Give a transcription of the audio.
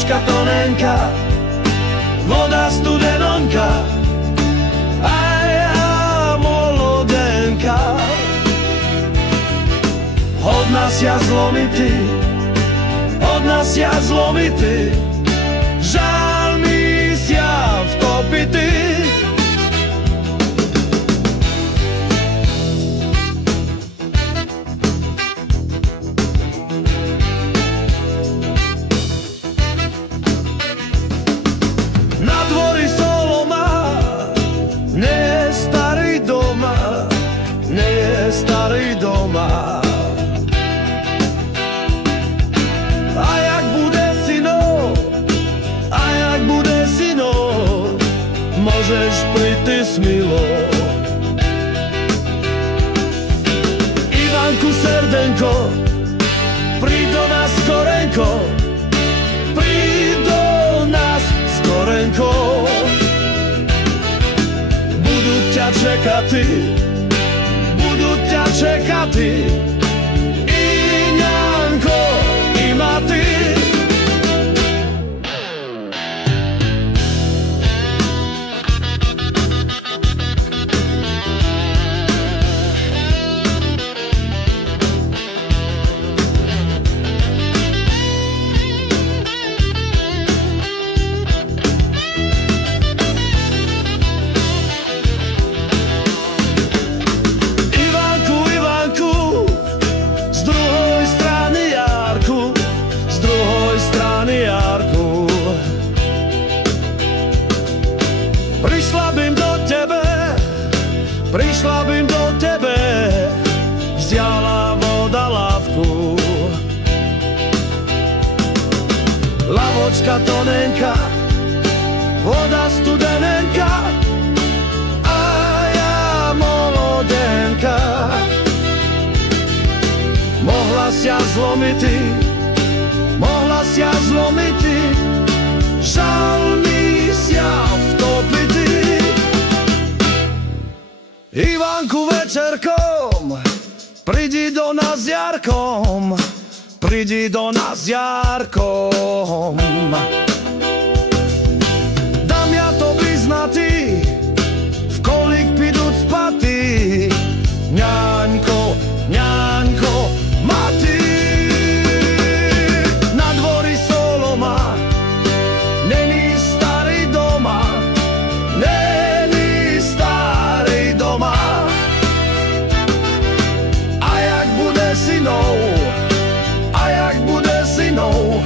Lavočka tonenka, voda studenonka, a ja molodenka. Od nás ja zlomitý, od nás ja zlomitý, žal mi sia vtopitý. Na dvori soloma, nie je starý doma, nie je starý doma. A jak bude syno, môžeš príty smilo. Ivanku srdenko, príď do nás skorenko, príď do nás skorenko. Budú ťa čekati, budú ťa čekati, i ňanko, i maty. Prišla bym do tebe, vzala voda lávku. Lavočka tonenka, voda studenenka, a ja molodenka. Mohla sia zlomiti, žal mi sia vtopiti. Ivanku večerkom, prídi do nás jarkom, prídi do nás jarkom. Dám ja to priznatý, v kolik pidúc spaty, ňaňko, ňaňko, maty. Na dvori soloma, není starý doma, není starý doma. A jak bude synou,